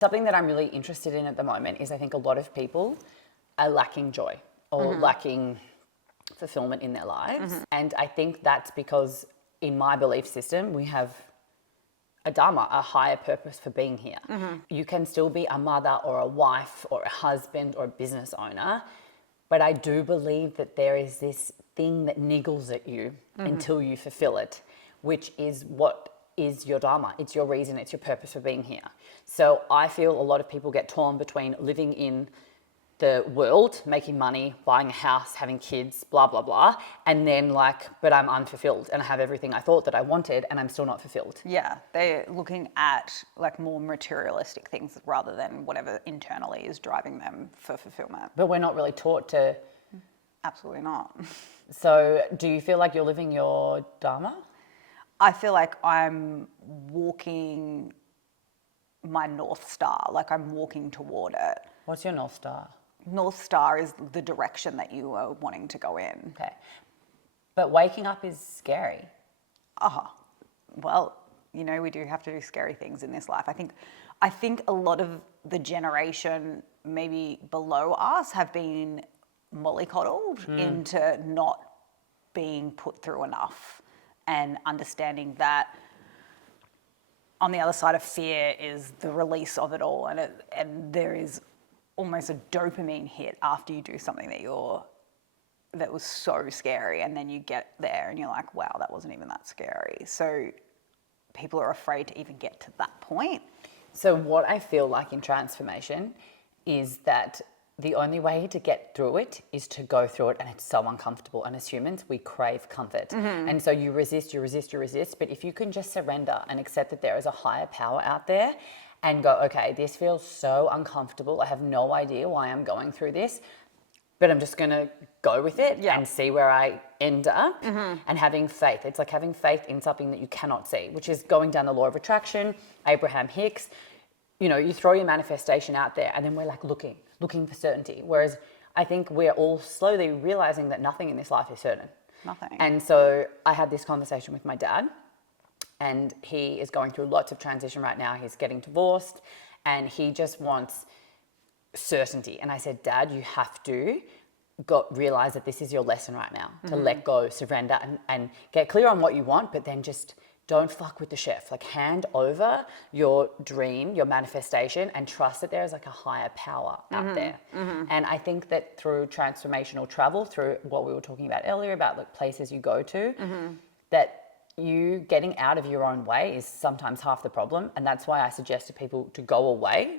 Something that I'm really interested in at the moment is I think a lot of people are lacking joy or lacking fulfillment in their lives. And I think that's because in my belief system, we have a dharma, a higher purpose for being here. You can still be a mother or a wife or a husband or a business owner, but I do believe that there is this thing that niggles at you until you fulfill it, which is what is your dharma. It's your reason, it's your purpose for being here. So I feel a lot of people get torn between living in the world, making money, buying a house, having kids, blah, blah, blah. And then like, but I'm unfulfilled and I have everything I thought that I wanted and I'm still not fulfilled. Yeah, they're looking at like more materialistic things rather than whatever internally is driving them for fulfillment. But we're not really taught to. Absolutely not. So do you feel like you're living your dharma? I feel like I'm walking my North Star, like I'm walking toward it. What's your North Star? North Star is the direction that you are wanting to go in. Okay. But waking up is scary. Well, you know, we do have to do scary things in this life. I think a lot of the generation maybe below us have been mollycoddled into not being put through enough and understanding that on the other side of fear is the release of it all, and there is almost a dopamine hit after you do something that was so scary, and then you get there and you're like, wow, that wasn't even that scary. So people are afraid to even get to that point. So what I feel like in transformation is that the only way to get through it is to go through it, and it's so uncomfortable. And as humans, we crave comfort. And so you resist. But if you can just surrender and accept that there is a higher power out there and go, okay, this feels so uncomfortable. I have no idea why I'm going through this, but I'm just going to go with it and see where I end up. And having faith. It's like having faith in something that you cannot see, which is going down the law of attraction, Abraham Hicks. You know, you throw your manifestation out there and then we're like looking for certainty. Whereas I think we're all slowly realizing that nothing in this life is certain. Nothing. And so I had this conversation with my dad, and he is going through lots of transition right now. He's getting divorced and he just wants certainty. And I said, Dad, you have to realize that this is your lesson right now, to let go, surrender, and get clear on what you want, but then just don't fuck with the chef. Like, hand over your dream, your manifestation, and trust that there is like a higher power out there. And I think that through transformational travel, through what we were talking about earlier about the places you go to, that you getting out of your own way is sometimes half the problem. And that's why I suggest to people to go away,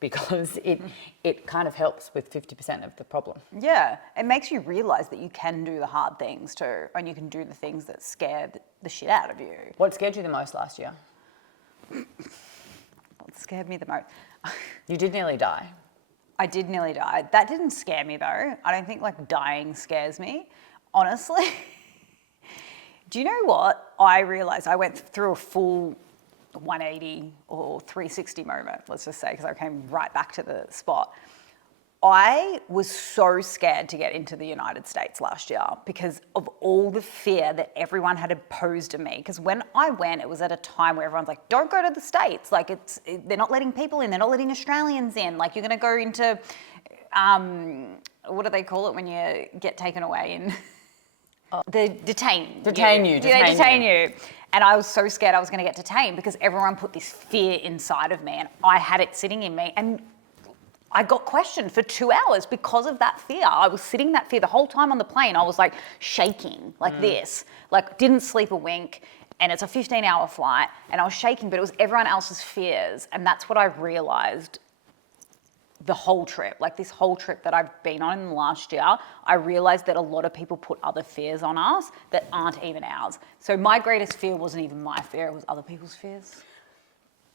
because it kind of helps with 50% of the problem. Yeah, it makes you realize that you can do the hard things too, and you can do the things that scare the shit out of you. What scared you the most last year? What scared me the most? You did nearly die. I did nearly die. That didn't scare me though. I don't think like dying scares me, honestly. Do you know what? I realized I went through a full 180 or 360 moment, let's just say, because I came right back to the spot. I was so scared to get into the United States last year because of all the fear that everyone had imposed on me. Because when I went, it was at a time where everyone's like, don't go to the States. Like they're not letting people in. They're not letting Australians in. Like you're going to go into, what do they call it when you get taken away in? They detain you. And I was so scared I was going to get detained because everyone put this fear inside of me, and I had it sitting in me. And I got questioned for 2 hours because of that fear. I was sitting that fear the whole time on the plane. I was like shaking like this, like didn't sleep a wink. And it's a 15-hour flight and I was shaking, but it was everyone else's fears. And that's what I realized the whole trip, like this whole trip that I've been on in the last year. I realized that a lot of people put other fears on us that aren't even ours. So my greatest fear wasn't even my fear, it was other people's fears.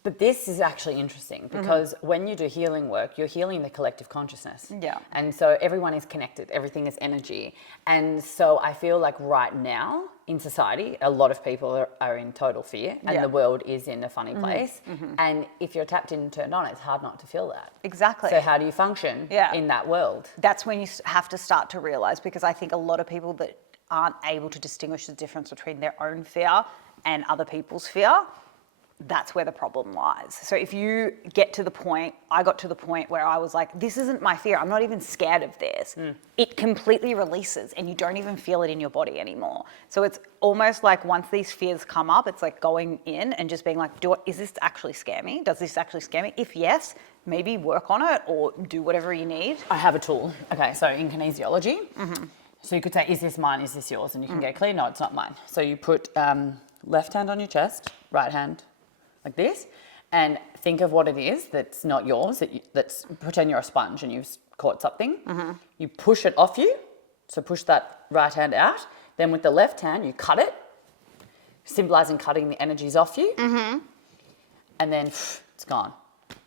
But this is actually interesting because when you do healing work, you're healing the collective consciousness. Yeah. And so everyone is connected, everything is energy. And so I feel like right now in society, a lot of people are in total fear and the world is in a funny place. And if you're tapped in and turned on, it's hard not to feel that. Exactly. So how do you function in that world? That's when you have to start to realize, because I think a lot of people that aren't able to distinguish the difference between their own fear and other people's fear that's where the problem lies. So if you get to the point, I got to the point where I was like, this isn't my fear. I'm not even scared of this. It completely releases and you don't even feel it in your body anymore. So it's almost like once these fears come up, it's like going in and just being like, is this actually scare me? Does this actually scare me? If yes, maybe work on it or do whatever you need. I have a tool. Okay, so in kinesiology, so you could say, is this mine, is this yours? And you can get clear, no, it's not mine. So you put left hand on your chest, right hand like this, and think of what it is that's not yours, that's pretend you're a sponge and you've caught something. You push it off you, so push that right hand out. Then with the left hand, you cut it, symbolizing cutting the energies off you. And then it's gone.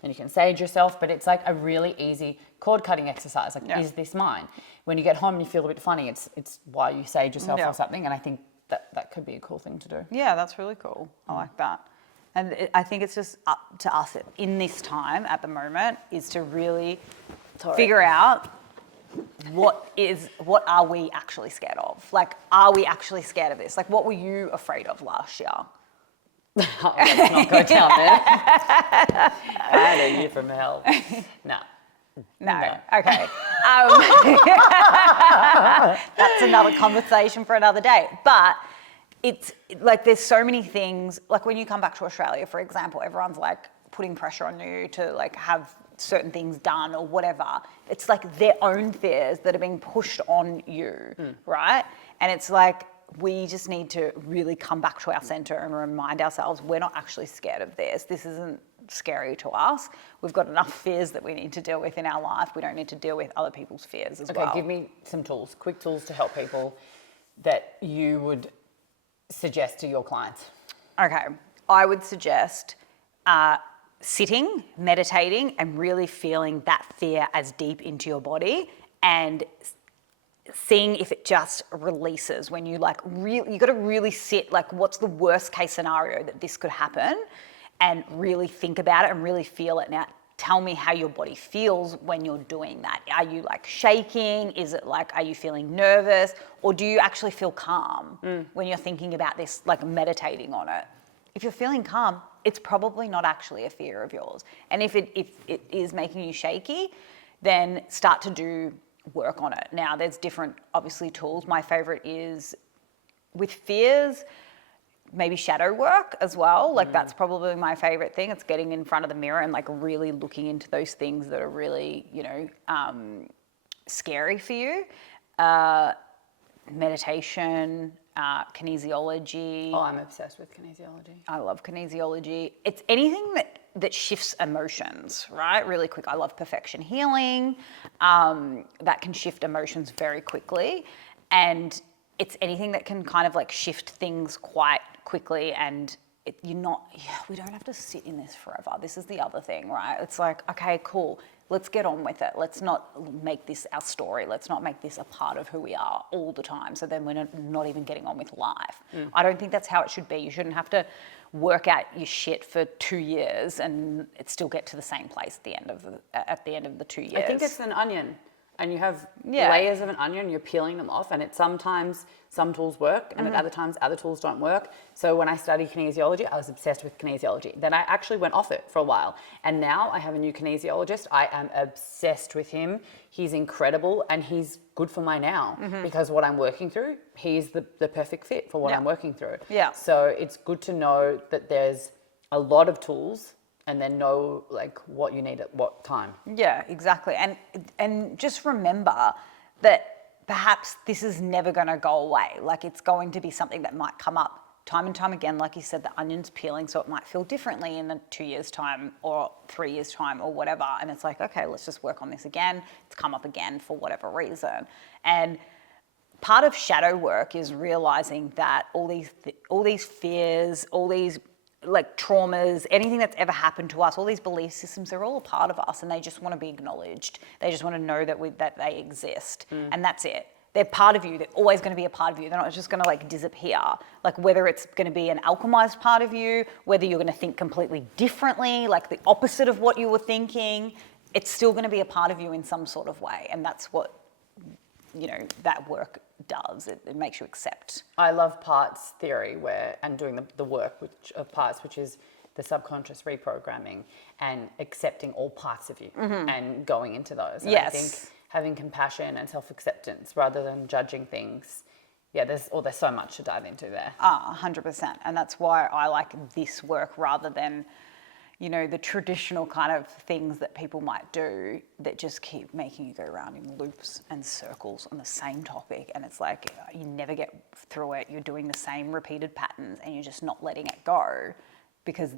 And you can sage yourself, but it's like a really easy cord cutting exercise. Like, is this mine? When you get home and you feel a bit funny, it's why you sage yourself or something. And I think that could be a cool thing to do. Yeah, that's really cool. I like that. And I think it's just up to us in this time at the moment is to really figure out what are we actually scared of? Like, are we actually scared of this? Like, what were you afraid of last year? Let's not go down there. I had a year from hell. No. Okay. That's another conversation for another day. But it's like there's so many things, like when you come back to Australia, for example, everyone's like putting pressure on you to like have certain things done or whatever. It's like their own fears that are being pushed on you, right? And it's like we just need to really come back to our center and remind ourselves we're not actually scared of this. This isn't scary to us. We've got enough fears that we need to deal with in our life. We don't need to deal with other people's fears as well. Okay, give me some tools, quick tools to help people that you would suggest to your clients. Okay, I would suggest sitting, meditating, and really feeling that fear as deep into your body and seeing if it just releases when you like really, you got to really sit like what's the worst case scenario that this could happen and really think about it and really feel it. Now, tell me how your body feels when you're doing that. Are you like shaking? Is it like, are you feeling nervous? Or do you actually feel calm when you're thinking about this, like meditating on it? If you're feeling calm, it's probably not actually a fear of yours. And if it is making you shaky, then start to do work on it. Now, there's different, obviously, tools. My favorite is with fears, maybe shadow work as well. Like that's probably my favorite thing. It's getting in front of the mirror and like really looking into those things that are really, scary for you. Meditation, kinesiology. Oh, I'm obsessed with kinesiology. I love kinesiology. It's anything that shifts emotions, right? Really quick. I love perfection healing. That can shift emotions very quickly. And it's anything that can kind of like shift things quite quickly and we don't have to sit in this forever. This is the other thing, right? It's like, okay, cool. Let's get on with it. Let's not make this our story. Let's not make this a part of who we are all the time. So then we're not even getting on with life. I don't think that's how it should be. You shouldn't have to work out your shit for 2 years and it still get to the same place at the end of the 2 years. I think it's an onion. And you have layers of an onion, you're peeling them off, and sometimes some tools work, and at other times other tools don't work. So when I studied kinesiology, I was obsessed with kinesiology. Then I actually went off it for a while. And now I have a new kinesiologist. I am obsessed with him. He's incredible, and he's good for my now. Because what I'm working through, he's the perfect fit for what I'm working through. Yeah. So it's good to know that there's a lot of tools and then know like what you need at what time. Yeah, exactly. And just remember that perhaps this is never going to go away. Like it's going to be something that might come up time and time again. Like you said, the onion's peeling, so it might feel differently in 2 years' time or 3 years' time or whatever. And it's like, okay, let's just work on this again. It's come up again for whatever reason. And part of shadow work is realizing that all these fears, all these like traumas, anything that's ever happened to us, all these belief systems, they're all a part of us and they just want to be acknowledged. They just want to know that they exist and that's it. They're part of you. They're always going to be a part of you. They're not just going to like disappear. Like whether it's going to be an alchemized part of you, whether you're going to think completely differently, like the opposite of what you were thinking, it's still going to be a part of you in some sort of way. And that's what, that work does. It makes you accept. I love parts theory and doing the work of parts, which is the subconscious reprogramming and accepting all parts of you and going into those. And I think having compassion and self-acceptance rather than judging things. Yeah, there's so much to dive into there. 100%. And that's why I like this work rather than, you know, the traditional kind of things that people might do that just keep making you go around in loops and circles on the same topic. And it's like, you never get through it. You're doing the same repeated patterns and you're just not letting it go because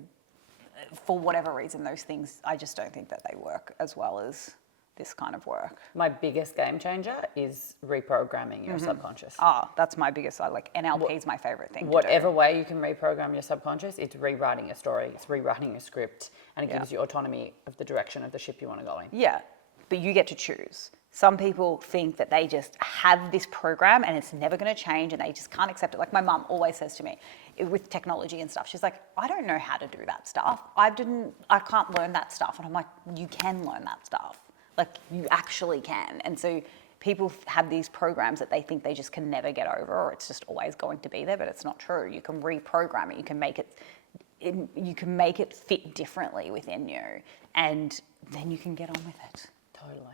for whatever reason, those things, I just don't think that they work as well as this kind of work. My biggest game changer is reprogramming your subconscious. That's my biggest, NLP is my favorite thing Whatever to do. way you can reprogram your subconscious, it's rewriting your story, it's rewriting your script, and it gives you autonomy of the direction of the ship you want to go in. Yeah, but you get to choose. Some people think that they just have this program and it's never going to change and they just can't accept it. Like my mum always says to me with technology and stuff, she's like, I don't know how to do that stuff. I can't learn that stuff. And I'm like, you can learn that stuff. Like you actually can. And so people have these programs that they think they just can never get over or it's just always going to be there, but it's not true. You can reprogram it. You can make it fit differently within you and then you can get on with it. Totally.